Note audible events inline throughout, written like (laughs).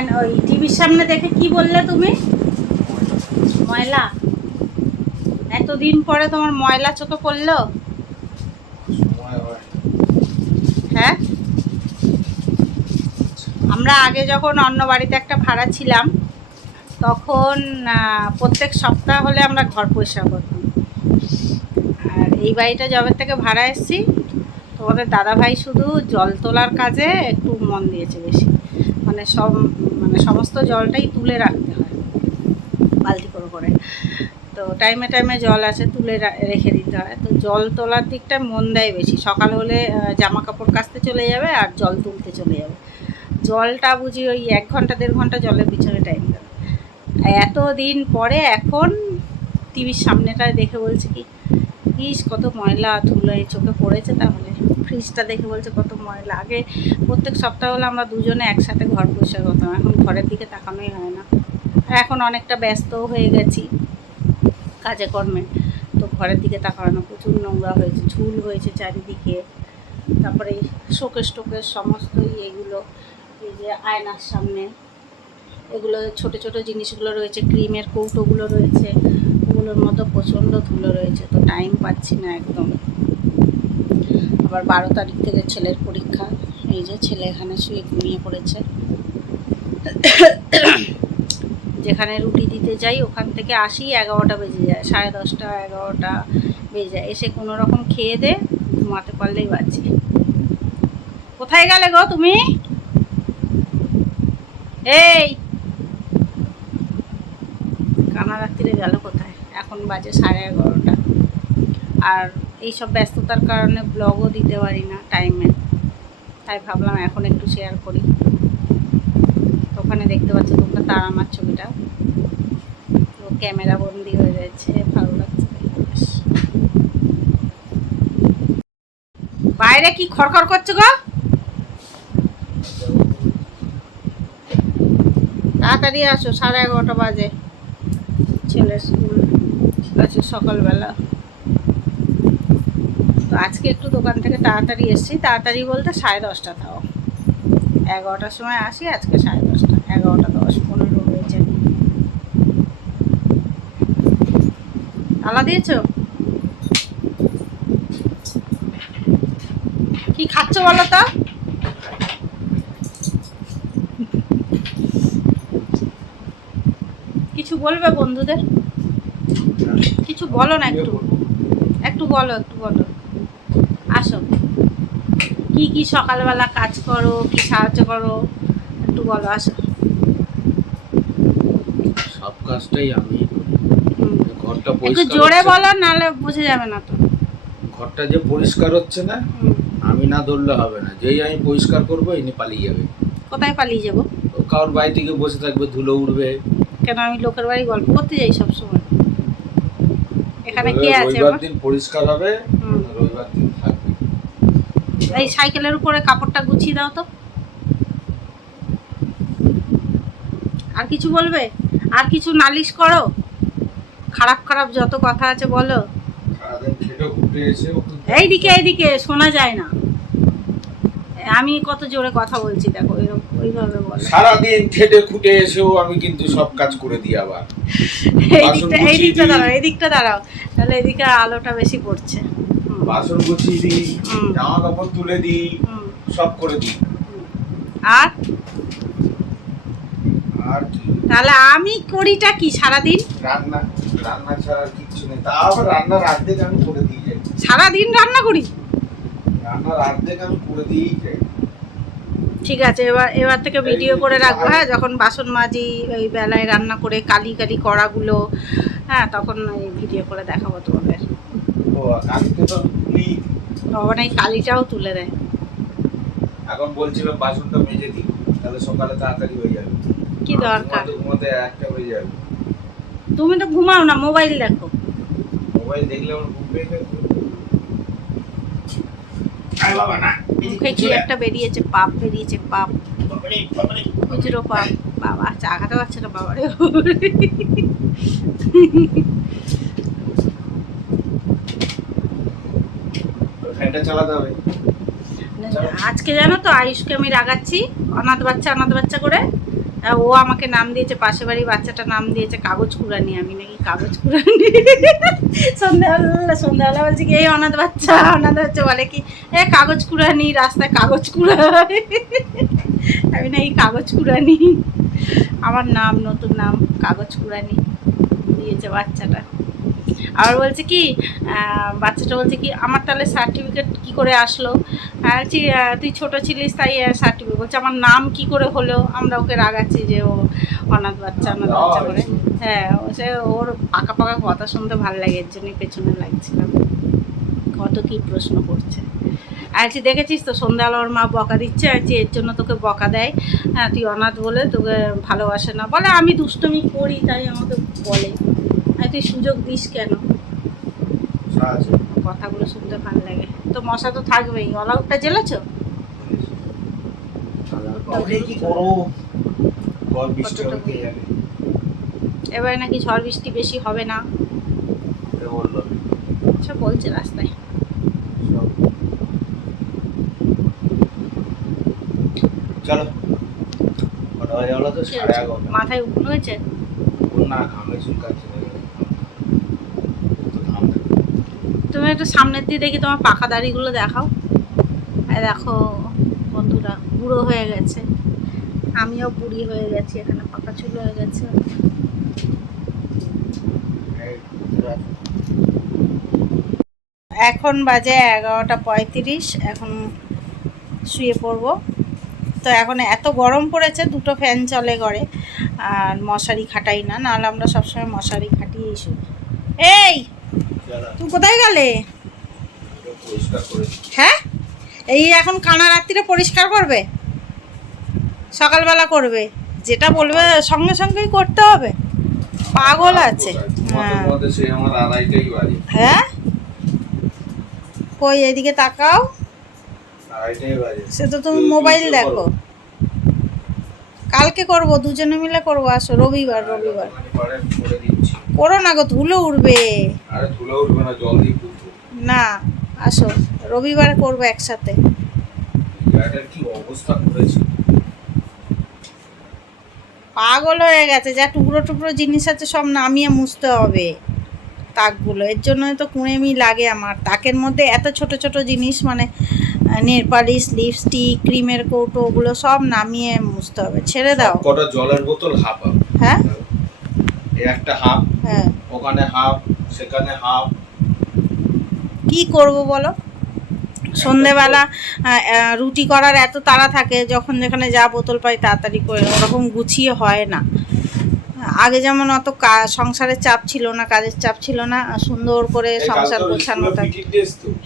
Ion- ওই টিভির সামনে দেখে কি বললে তুমি? ময়লা। এতদিন পরে তোমার ময়লা চোখে পড়ল? হ্যাঁ? আমরা আগে যখন অন্য বাড়িতে একটা ভাড়া ছিলাম, তখন প্রত্যেক সপ্তাহ হলে আমরা ঘর পরিষ্কার করতাম। আর এই বাড়িটা যবে থেকে ভাড়া এসেছি, তোমাদের দাদাভাই শুধু জল তোলার কাজে একটু মন দিয়েছে বেশি। মানে সব মানে সমস্ত জলটাই তুলে রাখতে হয়। বালতি করে করে। তো টাইমে টাইমে জল আছে, তুলে রেখে দিতে হয়। তো জল তোলার দিকটা মন দেয় বেশি। সকাল হলে জামা কাপড় কাচতে চলে যাবে আর জল তুলতে চলে যাবে। জলটা বুঝি ওই এক ঘণ্টা, দেড় ঘণ্টা জলের পিছনে টাইম দেবে এত দিন পরে এখন টিভির সামনেটায় দেখে বলছে কি, ইস, কত ময়লা ধুলো চোখে পড়েছে তাহলে। ফ্রিজটা দেখে বলছে কত ময়লা আগে প্রত্যেক সপ্তাহ হলে আমরা দুজনে একসাথে ঘর পরিষ্কার করতাম, এখন ঘরের দিকে তাকানোই হয় না। এখন অনেকটা ব্যস্তও হয়ে গেছি কাজে কর্মে। তো ঘরের দিকে তাকানো, প্রচুর নোংরা হয়েছে, ঝুল হয়েছে চারিদিকে। তারপরে শোকেশ টোকেশ সমস্ত এগুলো এই যে আয়নার সামনে, এগুলো ছোট ছোট জিনিসগুলো রয়েছে, ক্রিমের কৌটোগুলো রয়েছে, ওগুলোর মতো প্রচণ্ড ধুলো রয়েছে, তো টাইম পাচ্ছি না একদম। আবার বারো তারিখ থেকে ছেলের পরীক্ষা। এই যে ছেলে এখানে শুয়ে ঘুমিয়ে পড়েছে। যেখানে রুটি দিতে যাই, ওখান থেকে আসি এগারোটা বেজে যায়, সাড়ে দশটা, এগারোটা বেজে যায়। এসে কোনো রকম খেয়ে দে, ঘুমাতে পারলেই বাঁচি। কোথায় গেলে গো তুমি? এই! কানা রাত্রিরে গেল কোথায়? এখন বাজে সাড়ে এগারোটা। আর এইসব ব্যস্ততার কারণে ব্লগও দিতে পারি না টাইমে তাই ভাবলাম এখন একটু শেয়ার করি। ওখানে দেখতে পাচ্ছ তোমরা তার আমার ছবিটা। তো ক্যামেরা বন্দি হয়ে রয়েছে ভালো লাগছে বাইরে কি খড়খড় করছ গো? তাড়াতাড়ি আসো, সাড়ে এগারোটা বাজে। ছেলের স্কুল আছে সকালবেলা। তো আজকে একটু দোকান থেকে তাড়াতাড়ি এসেছি। তাড়াতাড়ি বলতে সাড়ে দশটা তাও। এগারোটার সময় আসি, আজকে সাড়ে দশটা। এগারোটা দশ, পনেরো হয়েছে। তালা দিয়েছ? কি খাচ্ছ বলো তো? কিছু বলবে বন্ধুদের? কিছু বলো না একটু। একটু বলো একটু বলো। আসো। কি কি সকালবেলা কাজ করো কি সাহায্য করো একটু বলো আসো। সব কাজটাই আমি ঘরটা একটু জোরে বলো নাহলে বোঝা যাবে না তো। ঘরটা যে পরিষ্কার হচ্ছে না। আমি না ধরলে হবে না। যেই আমি পরিষ্কার করব ইনি পালিয়ে যাবে। কোথায় পালিয়ে যাব? কারোর বাড়ি থেকে বসে থাকবে ধুলো উঠবে কেন আমি লোকের বাড়ি গল্প করতে যাই সব সময় এখানে কে আছে রবিবার দিন পরিষ্কার হবে। রবিবার দিন এই সাইকেলের উপরে কাপড়টা গুছিয়ে দাও তো। আর কিছু বলবে? আর কিছু নালিশ করো? খারাপ খারাপ যত কথা আছে বলো। এইদিকে এইদিকে শোনা যায় না। আমি কত জোরে কথা বলছি দেখো ওইভাবে বলো। সারাদিন খেটে খুঁটে এসেও আমি কিন্তু সব কাজ করে দিই আবার। এই দিকটা এই দিকটা দাঁড়াও এই দিকটা দাঁড়াও। তাহলে এদিকে আলোটা বেশি পড়ছে। বাসন গুছিয়ে দিই জামা কাপড় তুলে দিই সব করে দিই। আর? আর কি? তাহলে আমি করিটা কি সারাদিন? রান্না রান্না ছাড়া কিচ্ছু নেই। তা আবার রান্নার অর্ধেক আমি করে দিয়ে যাই সারাদিন রান্না করি? রান্নার অর্ধেক আমি করে দিয়েই যাই ঠিক আছে এবার এবার থেকে ভিডিও করে রাখব হ্যাঁ যখন বাসন মাজি ওই বেলায় রান্না করে কালি কালি কড়াগুলো হ্যাঁ তখন ভিডিও করে দেখাবো তোমাদের। ও আজকে তো তুলি এই কালিটাও তুলে দেয়। এখন বলছিলাম বাসনটা মেজে দিই তাহলে সকালে তাড়াতাড়ি হয়ে যাবে। কি দরকার? ঘুমাতে একটা হয়ে যাবে। তুমি তো ঘুমাও না মোবাইল দেখো। মোবাইল দেখলে আমার ঘুম পেয়ে আয় বাবা না মুখে কি একটা বেরিয়েছে পাপ বেরিয়েছে পাপ। খুচরো পাপ। বাবা চা খাতে পারছে না বাবা চালাতে হবে। আজকে জানো তো আয়ুষকে আমি রাগাচ্ছি, অনাথ বাচ্চা অনাথ বাচ্চা করে। ও আমাকে নাম দিয়েছে পাশে বাড়ি বাচ্চাটা নাম দিয়েছে কাগজ কুড়ানি। আমি নাকি কাগজ কুড়ানি। সন্ধ্যাবেলা সন্ধ্যাবেলা বলছি কি, এই অনাথ বাচ্চা অনাথ বাচ্চা বলে কি, এ কাগজ কুড়ানি, রাস্তায় কাগজ কুড়াই আমি নাকি কাগজ কুড়ানি। আমার নাম, নতুন নাম, কাগজ কুড়ানি, দিয়েছে বাচ্চাটা। আবার বলছে কি বাচ্চাটা বলছে কি আমার তাহলে সার্টিফিকেট কি করে আসলো? আর তুই ছোট ছিলিস তাই সার্টিফিকেট বলছে আমার নাম কি করে হলো? আমরা ওকে রাগাচ্ছি যে ও অনাথ বাচ্চা অনাথ বাচ্চা করে। হ্যাঁ সে ওর পাকা পাকা কথা শুনতে ভালো লাগে এর জন্যই পেছনে লাগছিলাম। কত কি প্রশ্ন করছে। আর বলছি দেখেছিস তো সন্ধ্যাবেলা ওর মা বকা দিচ্ছে? আর যে এর জন্য তোকে বকা দেয়। হ্যাঁ তুই অনাথ বলে তোকে ভালোবাসে না। বলে আমি দুষ্টুমি করি তাই আমাকে বলে। আর তুই সুযোগ দিস কেন? কথাগুলো শুনতে ভালো লাগে। তো মশা তো থাকবেই। অলাউটটা জানে এবারে নাকি ঝড় বৃষ্টি বেশি হবে না? সব বলছে রাস্তায়। চলো। মাথায় উকুন হয়েছে? না ঘামে চুলকাচ্ছে না তো ঘাম দেবে। তুমি একটু সামনের দিয়ে দেখি তোমার পাকা দাড়িগুলো দেখাও। দেখো, বন্ধুরা, বুড়ো হয়ে গেছে। আমিও বুড়ি হয়ে গেছি, এখানে পাকা চুল হয়ে গেছে? এখন বাজে এগারোটা পঁয়ত্রিশ, এখন শুয়ে পড়ব। তো এখন এত গরম পড়েছে, দুটো ফ্যান চলে ঘরে। আর মশারি খাটাই না, নাহলে আমরা সবসময় মশারি খাটিয়েই শুই। এই! তুমি কোথায় গেলে? হ্যাঁ? এই এখন কানা রাত্রিরে পরিষ্কার করবে? সকালবেলা করবে? যেটা বলবে সঙ্গে সঙ্গেই করতে হবে? পাগল আছে। হ্যাঁ। হ্যাঁ? কই এদিকে তাকাও। সে তো তুমি মোবাইল দেখো। কালকে করব দুজনে মিলে করব আসো রবিবার রবিবার। পরে করে দিচ্ছি। করো না গো ধুলো উঠবে আরে ধুলে উঠবে না জল দিয়ে পুঁতবো না আসো রবিবার করব একসাথে। জায়গাটার কি অবস্থা করেছে? পাগল হয়ে গেছে যা টুকরো টুকরো জিনিস আছে সব নামিয়ে মুছতে হবে। তাকগুলো এর জন্যই তো কুঁড়েমি লাগে আমার। তাকের মধ্যে এত ছোট ছোট জিনিস মানে নেল পালিশ লিপস্টিক ক্রিমের কৌটো ওগুলো সব নামিয়ে মুছতে হবে। ছেড়ে দাও। কটা জলের বোতল হাফ। হ্যাঁ? একটা হাফ হ্যাঁ। ওখানে হাফ সেখানে হাফ কি করব বলো? সন্ধেবেলা রুটি করার এত তাড়া থাকে যখন যেখানে যা বোতল পাই তাড়াতাড়ি করে ওরকম গুছিয়ে হয় না। আগে যেমন অত সংসারের চাপ ছিল না কাজের চাপ ছিল না সুন্দর করে সংসার গোছানো থাকে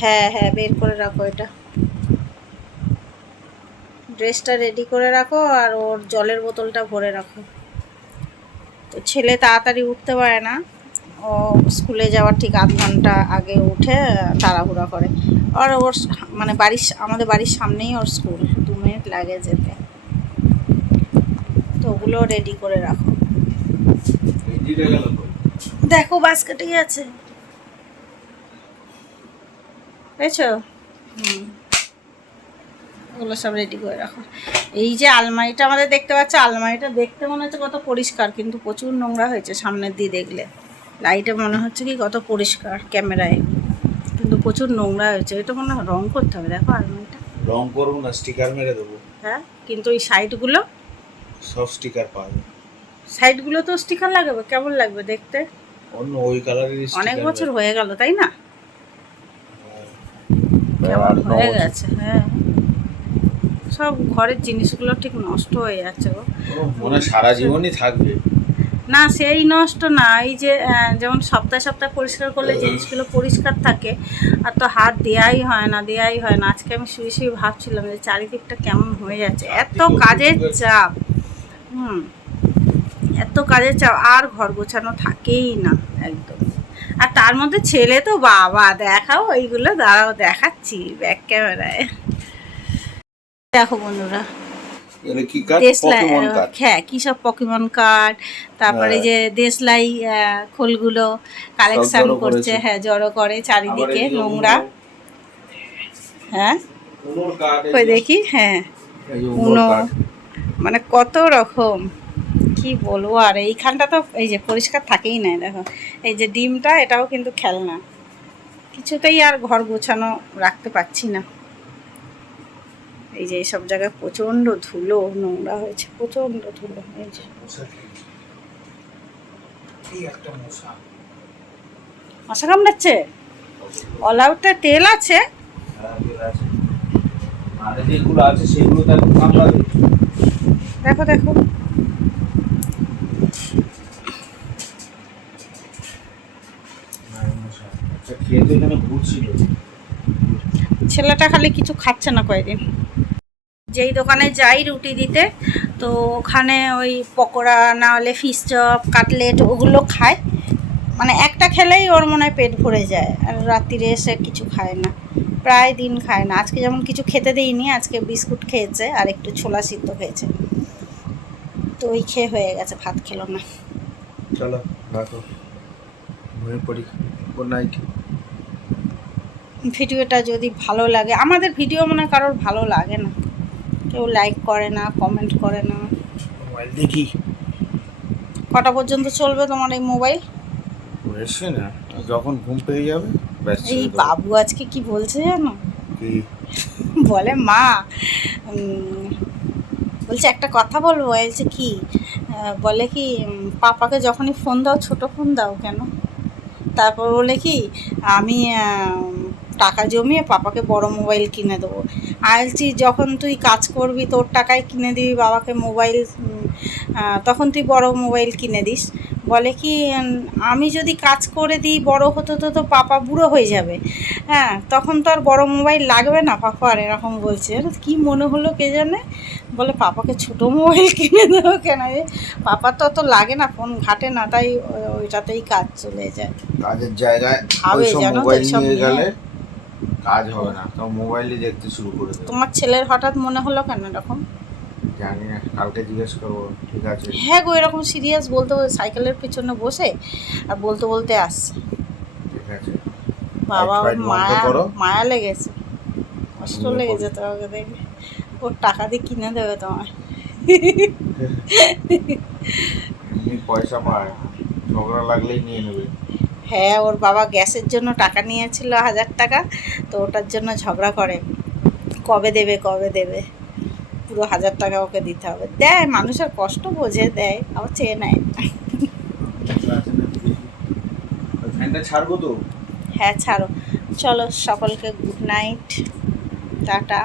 হ্যাঁ হ্যাঁ বের করে রাখো এটা। ড্রেসটা রেডি করে রাখো আর ওর জলের বোতলটা ভরে রাখো। তো ছেলে তাড়াতাড়ি উঠতে পারে না। ও স্কুলে যাওয়ার ঠিক আধ ঘণ্টা আগে উঠে তাড়াহুড়া করে। আর ওর মানে বাড়ির আমাদের বাড়ির সামনেই ওর স্কুল, দু মিনিট লাগে যেতে। তো ওগুলো রেডি করে রাখো। দেখো বাস্কেটেই আছে। পেয়েছ? হুম। ওগুলো সব রেডি করে রাখো। এই যে আলমারিটা আমাদের দেখতে পাচ্ছ আলমারিটা দেখতে মনে হচ্ছে কত পরিষ্কার কিন্তু প্রচুর নোংরা হয়েছে সামনের দিয়ে দেখলে। লাইটে মনে হচ্ছে কি কত পরিষ্কার ক্যামেরায়। কিন্তু প্রচুর নোংরা হয়েছে। এটা মনে হয় রং করতে হবে দেখো আলমারিটা। রং করব না স্টিকার মেরে দেবো। হ্যাঁ কিন্তু ওই সাইডগুলো সব স্টিকার পাওয়া যাবে সাইডগুলো তো স্টিকার লাগাবে কেমন লাগবে দেখতে? অন্য ওই কালারের অনেক বছর হয়ে গেল তাই না? কেমন হয়ে গেছে হ্যাঁ। সব ঘরের জিনিসগুলো ঠিক নষ্ট হয়ে যাচ্ছে গো। মনে সারা জীবনই থাকবে। না সেই নষ্ট না এই যে যেমন সপ্তাহে সপ্তাহে পরিষ্কার করলে জিনিসগুলো পরিষ্কার থাকে আর তো হাত দেয়াই হয় না দেয়াই হয় না। আজকে আমি শুয়ে শুয়ে ভাবছিলাম যে চারিদিকটা কেমন হয়ে যাচ্ছে। এত কাজের চাপ। হুম। এত কাজের চাপ আর ঘর গোছানো থাকেই না একদম। আর তার মধ্যে ছেলে তো বাবা দেখাও ওইগুলো দাঁড়াও দেখাচ্ছি ব্যাক ক্যামেরায়। দেখো বন্ধুরা। হ্যাঁ কী সব পকিমন কার্ড তারপরে হ্যাঁ। যে দেশলাই খোলগুলো কালেকশন করছে হ্যাঁ জড়ো করে চারিদিকে নোংরা। হ্যাঁ? দেখি? হ্যাঁ উনো। মানে কত রকম কি বলব? আর এইখানটা তো এই যে পরিষ্কার থাকেই না দেখো। এই যে ডিমটা এটাও কিন্তু খেলনা। কিছুতেই আর ঘর গোছানো রাখতে পারছি না। এই যে এইসব জায়গায় প্রচণ্ড ধুলো নোংরা হয়েছে প্রচণ্ড ধুলো হয়েছে মশা কামড়াচ্ছে? অল তেল আছে? হ্যাঁ, দেখো দেখো। হ্যাঁ। আচ্ছা ছেলেটা খালি কিছু খাচ্ছে না কয়েকদিন যেই দোকানে যাই রুটি দিতে তো ওখানে ওই পকোড়া না হলে ফিশ চপ কাটলেট ওগুলো খায়। মানে একটা খেলেই ওর মনে হয় পেট ভরে যায় আর রাত্রিরে এসে কিছু খায় না। প্রায় দিন খায় না। আজকে যেমন কিছু খেতে দিইনি আজকে বিস্কুট খেয়েছে আর একটু ছোলা সিদ্ধ খেয়েছে তো ওই খেয়ে হয়ে গেছে ভাত খেলো না। চলো রাখো। ঘুমিয়ে পড়ি। Good night. ভিডিওটা যদি ভালো লাগে আমাদের ভিডিও মনে হয় কারোর ভালো লাগে না। কেউ লাইক করে না কমেন্ট করে না। মোবাইল দেখি। কটা পর্যন্ত চলবে তোমার এই মোবাইল এসছে না যখন ঘুম পেয়ে যাবে এই বাবু আজকে কি বলছে জানো? কি? (laughs) বলে মা বলছে একটা কথা বলব বলছে কি বলে কি পাপাকে যখনই ফোন দাও ছোট ফোন দাও কেন? তারপর বলে কি আমি টাকা জমিয়ে পাপাকে বড় মোবাইল কিনে দেবো। আর যখন তুই কাজ করবি তোর টাকায় কিনে দিবি বাবাকে মোবাইল তখন তুই বড় মোবাইল কিনে দিস। বলে কি আমি যদি কাজ করে দিই বড় হতে তো তো পাপা বুড়ো হয়ে যাবে। হ্যাঁ তখন তো আর বড় মোবাইল লাগবে না পাপা আর এরকম বলছে। কি মনে হলো কে জানে? বলে পাপাকে ছোট মোবাইল কিনে দেবো কেন পাপার তো অত লাগে না ফোন ঘাটে না তাই ওইটাতেই কাজ চলে যায়। কাজের জায়গায় ভাবে জানো তো এইসব নিয়ে নিয়ে। গেলে কাজ হবে না তো মোবাইলে দেখতে শুরু করে দেবে। তোমার ছেলের হঠাৎ মনে হলো কেন এরকম? জানি না কালকে জিজ্ঞেস করব ঠিক আছে? হ্যাঁ গো এরকম সিরিয়াস বলতে বলতে সাইকেলের পিছনে বসে আর বলতে বলতে আসছে। ঠিক আছে। বাবা মায়া মায়া লেগেছে। কষ্ট লেগেছে তোমাকে দেখে। ওর টাকা দিয়ে কিনে দেবে তোমার পয়সা পায় ঝগড়া লাগলেই নিয়ে নেবে। হ্যাঁ ওর বাবা গ্যাসের জন্য টাকা নিয়েছিল হাজার টাকা তো ওটার জন্য ঝগড়া করে। কবে দেবে কবে দেবে? পুরো হাজার টাকা ওকে দিতে হবে। দেয় মানুষের কষ্ট বোঝে দেয় আবার চেয়ে নেয়। ছাড়বো তো? হ্যাঁ ছাড়ো। চলো সকলকে গুড নাইট টাটা।